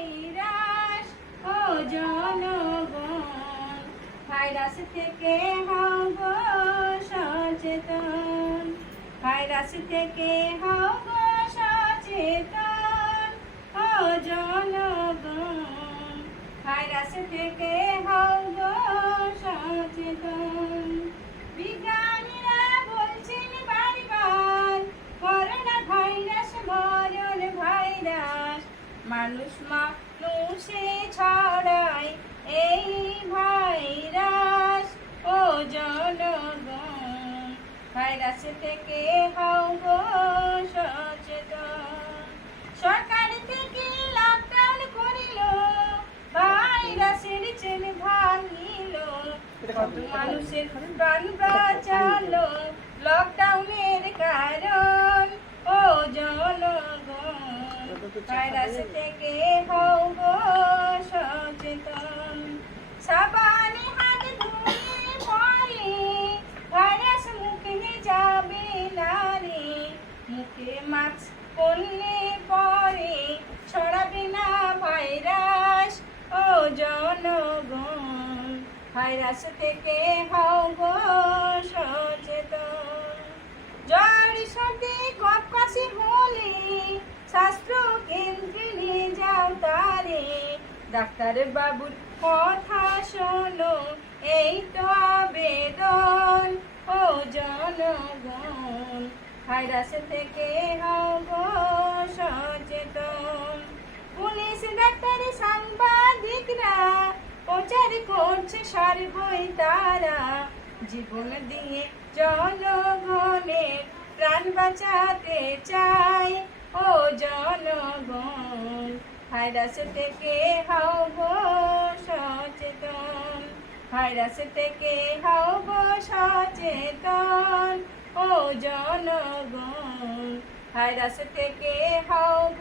Virus ও জনগণ, virus থেকে হব সচেতন। ভাইরাস থেকে হব সচেতন, ও জনগণ, ভাইরাস থেকে হব সচেতন। মানুষ ছড়ায় এই ভাইরাস। ও জনগণ ভাইরাস থেকে হব সচেতন। সরকার থেকে লকডাউন করিল ভাইরাসের চেন ভাঙিল। মানুষের প্রাণ বাঁচালো লকডাউনের কারণ। ও জনগণ ভাইরাস থেকে মুখে মাস্ক পরলে পরে ছড়াবে না ভাইরাস। ও জনগণ, ভাইরাস থেকে হব সচেতন। জ্বর সর্দি কফ কাশি হলে স্বাস্থ্য কেন্দ্রে নিয়ে যাও তারে। ডাক্তার বাবুর কথা শোনো, এই তো আবেদন। ও জনগণ ভাইরাস থেকে হব সচেতন। পুলিশ ডাক্তার, সাংবাদিকরা প্রচার করছে সর্বই তারা। জীবন দিয়ে জনগণের প্রাণ বাঁচাতে চাই ও জনগণ। ভাইরাস থেকে হব সচেতন। ভাইরাস থেকে হব সচেতন ও জনগণ ভাইরাস থেকে হব